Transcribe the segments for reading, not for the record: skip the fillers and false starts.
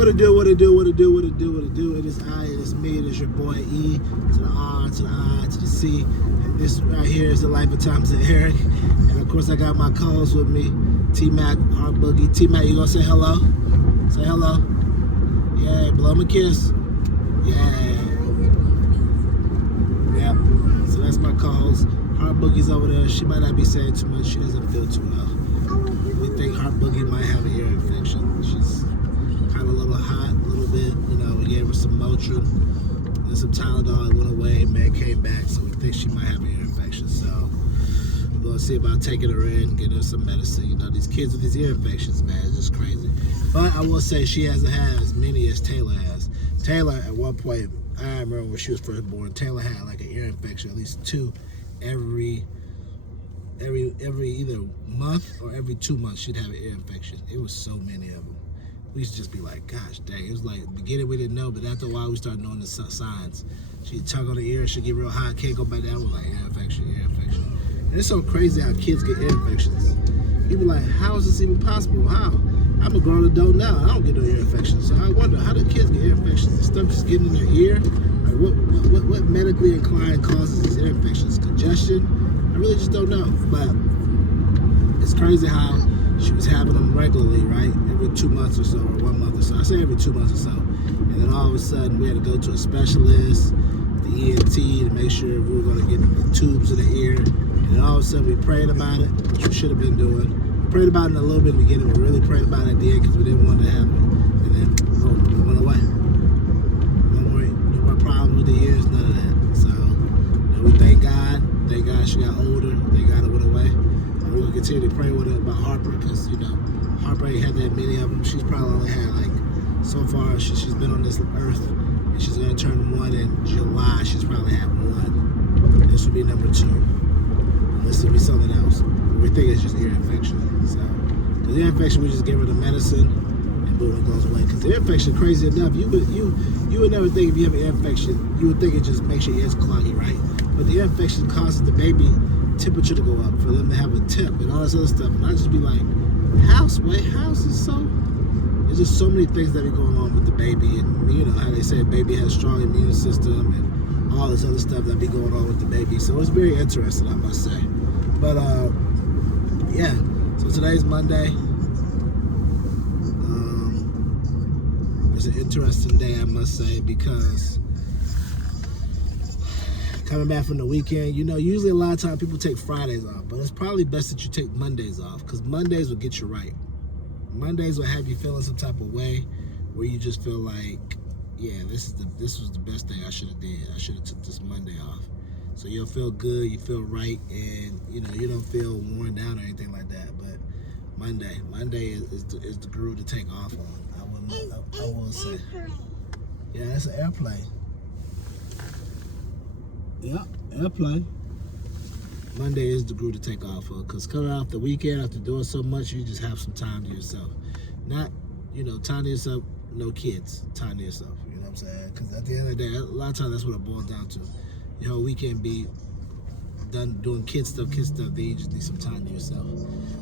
What it do, what it do, what it do, what it do, what it do. It is I, it is me, it is your boy E, to the R, to the I, to the C. And this right here is the life of Thomas and Eric. And of course I got my co-host with me, T-Mac, Heart Boogie. T-Mac, you gonna say hello? Say hello. Yeah, blow him a kiss. Yeah. Yep. So that's my co-host. Heart Boogie's over there. She might not be saying too much. She doesn't feel too well. We think Heart Boogie might have an ear infection. She's kind of a little hot, a little bit. You know, we gave her some Motrin and some Tylenol. It went away, man, came back. So we think she might have an ear infection. So we're going to see about taking her in, getting her some medicine. You know, these kids with these ear infections, man, it's just crazy. But I will say she hasn't had as many as Taylor has. Taylor, at one point, I remember when she was first born, Taylor had like an ear infection, at least 2 every either month or every 2 months she'd have an ear infection. It was so many of them. We used to just be like, gosh dang. It was like, beginning we didn't know, but after a while we started knowing the signs. She'd tug on the ear, she'd get real hot, can't go back down. We're like, ear infection, ear infection. And it's so crazy how kids get ear infections. You be like, how is this even possible? How? I'm a grown adult now. I don't get no ear infections. So I wonder, how do kids get ear infections? The stuff just getting in their ear? Like what medically inclined causes these ear infections? Congestion? I really just don't know. But it's crazy how she was having them regularly, right? Every 2 months or so, or 1 month or so. I say every 2 months or so. And then all of a sudden, we had to go to a specialist, the ENT, to make sure we were going to get the tubes in the ear. And all of a sudden, we prayed about it, which we should have been doing. We prayed about it a little bit in the beginning, but really prayed about it at the end because we didn't want it to happen. And then, boom, it went away. No more problems with the ears, none of that. So, you know, we thank God. Thank God she got older. Thank God it went away. And we'll continue to pray with her about Harper because, you know, Harper ain't had that many of them. She's probably only had, like, so far, she's been on this earth, and she's going to turn 1 in July. She's probably had 1. This will be number 2. And this will be something else. We think it's just ear infection. So, because ear infection, we just give her the medicine, and boom, it goes away. Because ear infection, crazy enough, you would never think if you have an ear infection, you would think it just makes your ears cloggy, right? But the ear infection causes the baby temperature to go up, for them to have a temp and all this other stuff. And I just be like, house is so. There's just so many things that are going on with the baby, and you know how they say a baby has a strong immune system and all this other stuff that be going on with the baby. So it's very interesting, I must say. But yeah. So today's Monday. It's an interesting day, I must say, because coming back from the weekend, you know, usually a lot of times people take Fridays off, but it's probably best that you take Mondays off because Mondays will get you right. Mondays will have you feeling some type of way where you just feel like, yeah, this was the best thing I should have did. I should have took this Monday off. So you'll feel good, you feel right, and you know you don't feel worn down or anything like that. But Monday is the groove to take off on. I will say. Yeah, that's an airplane. Yep, airplane. Monday is the groove to take off of, because coming off the weekend after doing so much, you just have some time to yourself. Not, you know, time to yourself, no kids, time to yourself, you know what I'm saying? Because at the end of the day, a lot of times that's what it boils down to. Your whole weekend be done doing kid stuff, then you just need some time to yourself.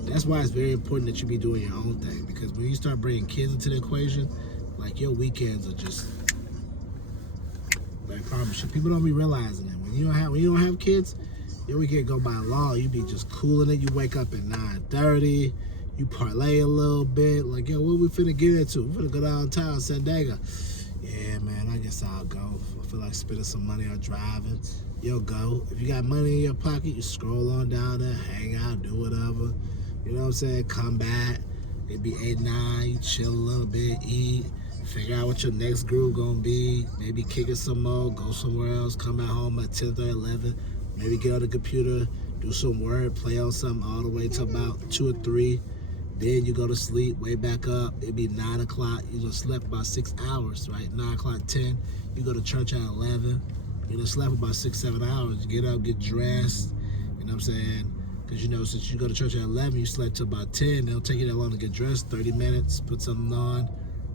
That's why it's very important that you be doing your own thing, because when you start bringing kids into the equation, like your weekends are just, I promise you, people don't be realizing that. When you don't have kids, your weekend go by long. You be just cooling it. You wake up at 9:30. You parlay a little bit. Like, yo, what we finna get into? We finna go downtown, San Diego. Yeah, man, I guess I'll go. I feel like spending some money on driving. You'll go. If you got money in your pocket, you scroll on down there, hang out, do whatever. You know what I'm saying? Come back. It be 8, 9. You chill a little bit, eat. Figure out what your next groove gonna be. Maybe kick it some more. Go somewhere else. Come back home at 10 or 11. Maybe get on the computer, do some work, play on something all the way to about 2 or 3. Then you go to sleep, wake back up. It'd be 9 o'clock. You just slept about 6 hours, right? 9 o'clock, 10. You go to church at 11. You just slept about 6, 7 hours. You get up, get dressed. You know what I'm saying? Because, you know, since you go to church at 11, you slept till about 10. It'll take you that long to get dressed, 30 minutes, put something on,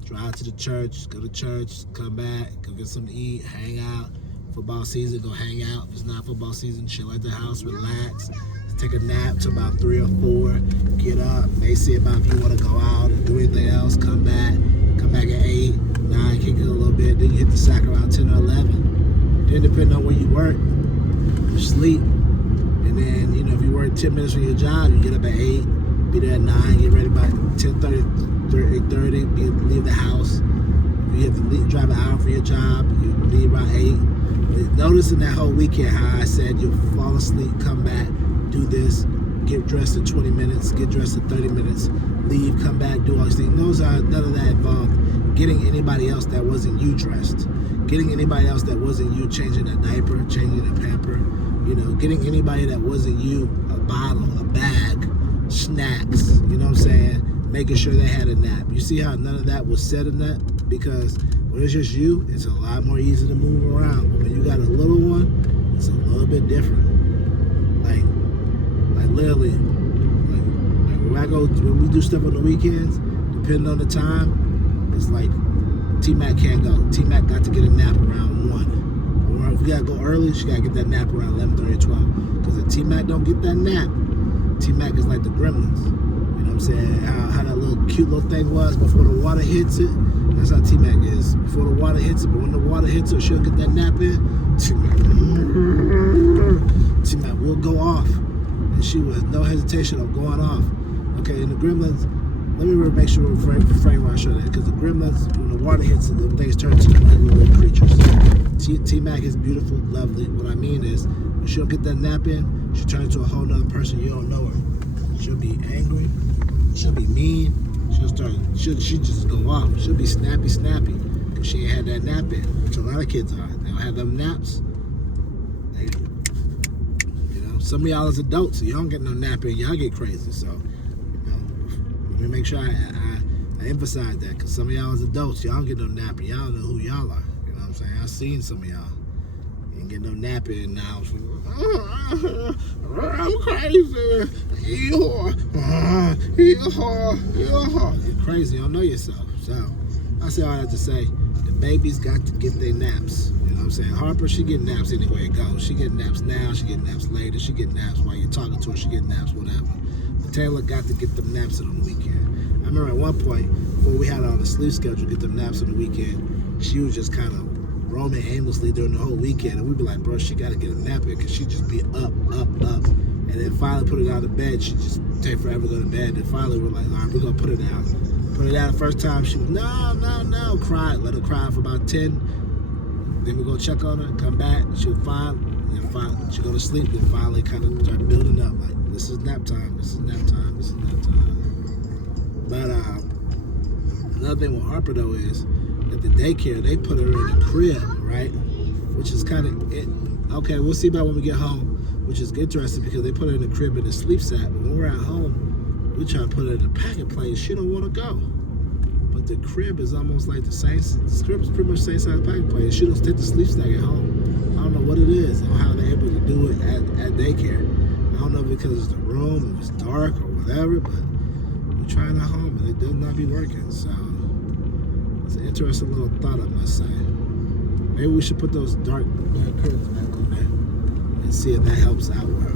drive to the church, go to church, come back, go get something to eat, hang out. Football season, go hang out. If it's not football season, chill at the house, relax, take a nap till about 3 or 4, get up, they see about if you want to go out and do anything else, come back at 8, then you hit the sack around 10 or 11. Then depending on where you work, you sleep. And then, you know, if you work 10 minutes from your job, you get up at 8, be there at 9, get ready by 10:30, 8:30, leave the house. If you have to drive an hour for your job, you leave around 8. Noticing that whole weekend how I said you'll fall asleep, come back, do this, get dressed in 20 minutes, get dressed in 30 minutes, leave, come back, do all these things. None of that involved getting anybody else that wasn't you dressed, getting anybody else that wasn't you changing a diaper, changing a pamper, you know, getting anybody that wasn't you a bottle, a bag, snacks, you know what I'm saying? Making sure they had a nap. You see how none of that was said in that? Because when it's just you, it's a lot more easy to move around. But when you got a little one, it's a little bit different. Like literally, when we do stuff on the weekends, depending on the time, it's like T-Mac can't go. T-Mac got to get a nap around 1. Or if we gotta go early, she gotta get that nap around 11:30 or 12. Because if T-Mac don't get that nap, T-Mac is like the gremlins. You know what I'm saying? How that little cute little thing was before the water hits it. That's how T-Mac is. Before the water hits it, but when the water hits her, she'll get that nap in. T-Mac will go off. And she was no hesitation of going off. Okay, and the gremlins, let me make sure we frame where I show that. Because the gremlins, when the water hits it, the things turn to ugly little creatures. T-Mac is beautiful, lovely. What I mean is, when she'll get that nap in, she'll turn into a whole nother person. You don't know her. She'll be angry. She'll be mean. She'll just go off. She'll be snappy, because she ain't had that nap in, which a lot of kids are. They don't have them naps. You know, some of y'all is adults, so y'all don't get no nap in. Y'all get crazy. So, you know, let me make sure I emphasize that, because some of y'all is adults, y'all don't get no nap in. Y'all don't know who y'all are. You know what I'm saying? I've seen some of y'all. You ain't get no nap in now. I'm crazy. You're crazy. You don't know yourself. So I say all that to say, the babies got to get their naps. You know what I'm saying? Harper, she get naps anywhere it goes. She get naps now. She get naps later. She get naps while you're talking to her. She get naps whatever. But Taylor got to get them naps on the weekend. I remember at one point, before we had her on the sleep schedule, get them naps on the weekend, she was just kind of roaming aimlessly during the whole weekend, and we'd be like, bro, she got to get a nap in, because she'd just be up. And then finally put it out of bed, she'd just take forever to go to bed. And finally we're like, all right, we're going to put it down. Put it down the first time, she was, no, cried. Let her cry for about 10. Then we go check on her, come back, she was fine. And finally, she go to sleep, and finally kind of start building up, like, this is nap time, this is nap time, this is nap time. But another thing with Harper, though, is at the daycare, they put her in a crib, right? Which is kind of, okay, we'll see about when we get home, which is interesting because they put her in a crib in a sleep sack. But when we're at home, we try to put her in a packing plane. She don't want to go. But the crib is almost like the same, the crib is pretty much the same size packing plane. She don't take the sleep sack at home. I don't know what it is or how they're able to do it at daycare. I don't know if because it's the room, if it's dark or whatever, but we're trying at home and it does not be working. So it's an interesting little thought, I must say. Maybe we should put those dark curtains back on there and see if that helps out with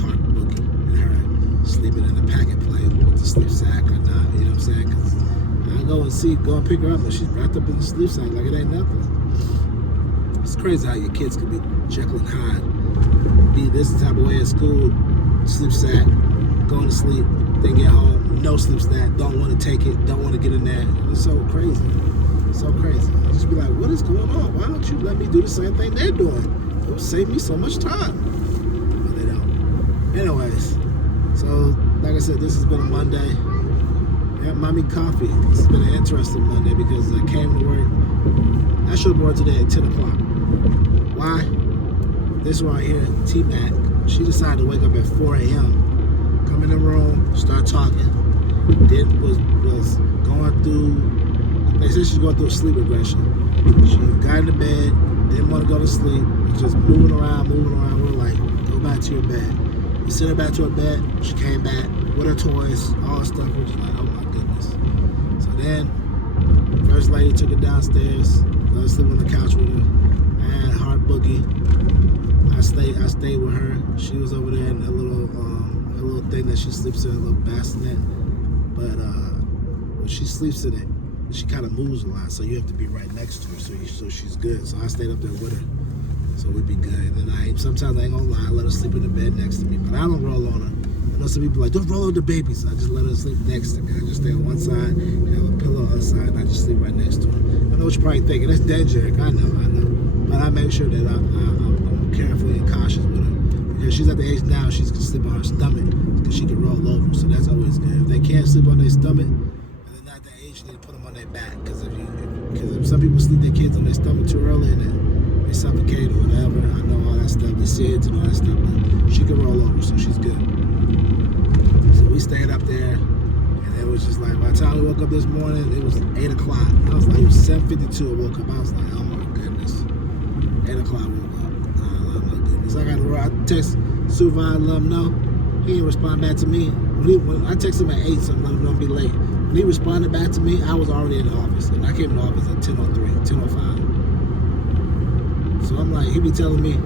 Heart Boogie and her sleeping in the packing plane with the sleep sack or not. You know what I'm saying? Because I go and pick her up and she's wrapped up in the sleep sack like it ain't nothing. It's crazy how your kids can be Jekyll and Hyde. Be this type of way at school, sleep sack, going to sleep, then get home, no sleep sack, don't want to take it, don't want to get in there. It's so crazy. So crazy. I just be like, what is going on? Why don't you let me do the same thing they're doing? It would save me so much time. But they don't. Anyways, so like I said, this has been a Monday. Yeah, mommy coffee. This has been an interesting Monday because I came to work. I should have worked today at 10 o'clock. Why? This right here, T-Mac, she decided to wake up at 4 a.m., come in the room, start talking. Then was going through, they said she's going through a sleep regression. She got in the bed, didn't want to go to sleep, was just moving around. We were like, go back to your bed. We sent her back to her bed. She came back with her toys, all her stuff. We was like, oh my goodness. So then, first lady took her downstairs, let her sleep on the couch with her. I had Heart Boogie. I stayed with her. She was over there in a little thing that she sleeps in, a little bassinet. But when she sleeps in it, she kind of moves a lot, so you have to be right next to her, so she's good. So I stayed up there with her, so we'd be good. And then sometimes I ain't gonna lie, I let her sleep in the bed next to me, but I don't roll on her. I know some people are like, don't roll on the baby, so I just let her sleep next to me. I just stay on one side, and have a pillow on the other side, and I just sleep right next to her. I know what you're probably thinking, that's dead, Jerick. I know. But I make sure that I'm careful and cautious with her. Because she's at the age now, she's gonna sleep on her stomach, because she can roll over, so that's always good. If they can't sleep on their stomach, and they're not that age, you need to put them on their back. Because if some people sleep their kids on their stomach too early, and they suffocate or whatever, I know all that stuff, the SIDS and all that stuff, but she can roll over, so she's good. So we stayed up there, and it was just like, by the time we woke up this morning, it was 8 o'clock. I was like, it was 7:52 I woke up. I was like, oh my goodness. 8 o'clock I woke up. Oh my goodness. I text Supervisor, let him know. He didn't respond back to me. When I texted him at 8, so I'm letting him know I'm be late. When he responded back to me, I was already in the office. And I came in the office at 10:03, 10:05. So I'm like, he be telling me,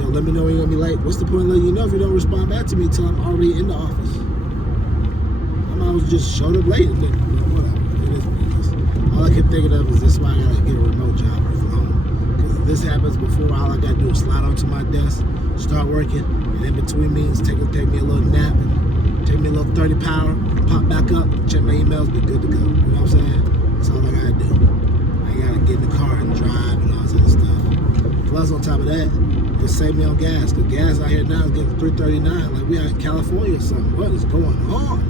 yo, let me know when you're gonna be late. What's the point of letting you know if you don't respond back to me until I'm already in the office? I was just showed up late, and then, whatever. It is what it is. All I kept thinking of is this is why I gotta get a remote job from home. Because if this happens before, all I gotta do is slide onto my desk, start working, and in between meetings, take me a little nap, and take me a little 30 power, pop back up, check my emails, be good to go. You know what I'm saying? That's all I gotta do. I gotta get in the car and drive and all this other stuff. Plus, on top of that, it saved me on gas. Because gas out here now is getting $3.39. Like we out in California or something. What is going on?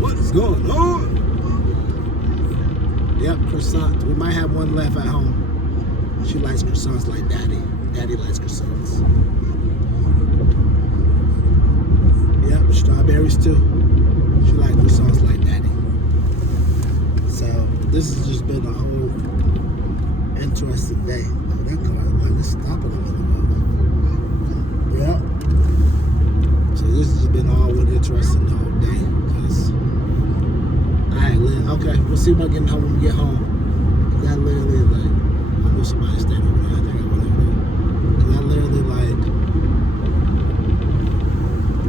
What is going on? Yep, croissant. We might have one left at home. She likes croissants like Daddy. Daddy likes croissants. Yep, strawberries too. She likes croissants like Daddy. So this has just been a whole interesting day. Oh, that car, man, let's stop it a minute. Yep. So this has been all one interesting the whole day. Cause okay, we'll see about getting home when we get home. Cause I literally like, I knew somebody stayed over there. I think I went over there. Cause I literally like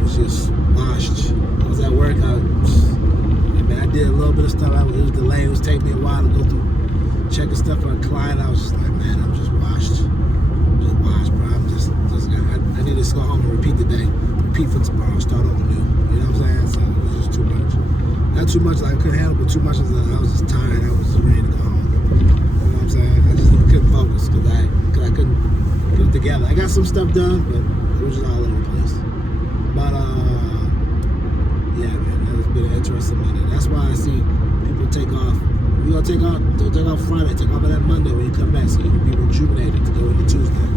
was just washed. I was at work. I did a little bit of stuff. It was delayed. It was taking me a while to go through checking stuff for a client. I was just like, man, I'm just washed. Just washed, bro. I need to go home and repeat the day. Repeat for tomorrow. Start over new. You know what I'm saying? So it was just too much. Not too much like I couldn't handle, but too much as I was just tired. I was just ready to go home. You know what I'm saying? I just couldn't focus because I couldn't put it together. I got some stuff done, but it was just all over the place. But yeah, man, it's been an interesting Monday. That's why I see people take off. You're gonna take off Friday, take off on that Monday when you come back, so you can be rejuvenated to go into Tuesday.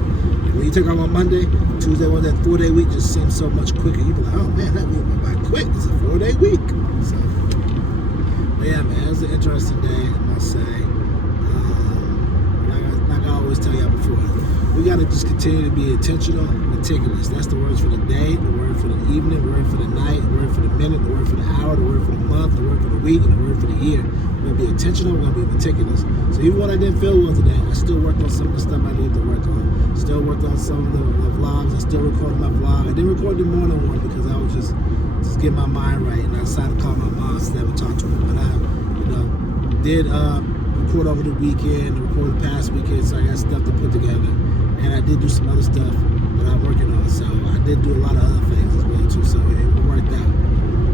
And when you take off on Monday, Tuesday, when that 4-day week just seems so much quicker. You be like, oh man, that week went by quick. It's a 4-day week. So. But yeah, man, it was an interesting day, I must say. Like I always tell y'all before, we gotta just continue to be intentional, meticulous. That's the words for the day, the word for the evening, the word for the night, the word for the minute, the word for the hour, the word for the month, the word for the week, and the word for the year. We're gonna be intentional, we're gonna be meticulous. So even when I didn't feel well today, I still worked on some of the stuff I needed to work on. Still worked on some of the vlogs. I still recorded my vlog. I didn't record the morning one because I was just get my mind right, and I decided to call my mom instead of talk to her. But I, did record over the weekend, record the past weekend, so I got stuff to put together. And I did do some other stuff that I'm working on, so I did do a lot of other things as well too, so it worked out.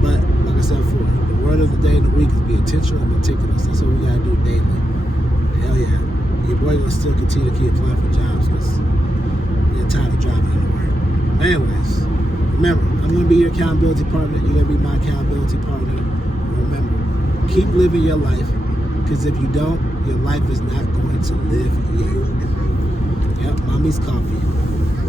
But like I said before, the word of the day and the week is be intentional and meticulous. That's what we gotta do daily. Hell yeah. Your boy gonna still continue to keep applying for jobs because you're tired of driving into work. Anyways, remember, I'm gonna be your accountability partner. You're gonna be my accountability partner. Remember, keep living your life, because if you don't, your life is not going to live you. Yep, mommy's coffee.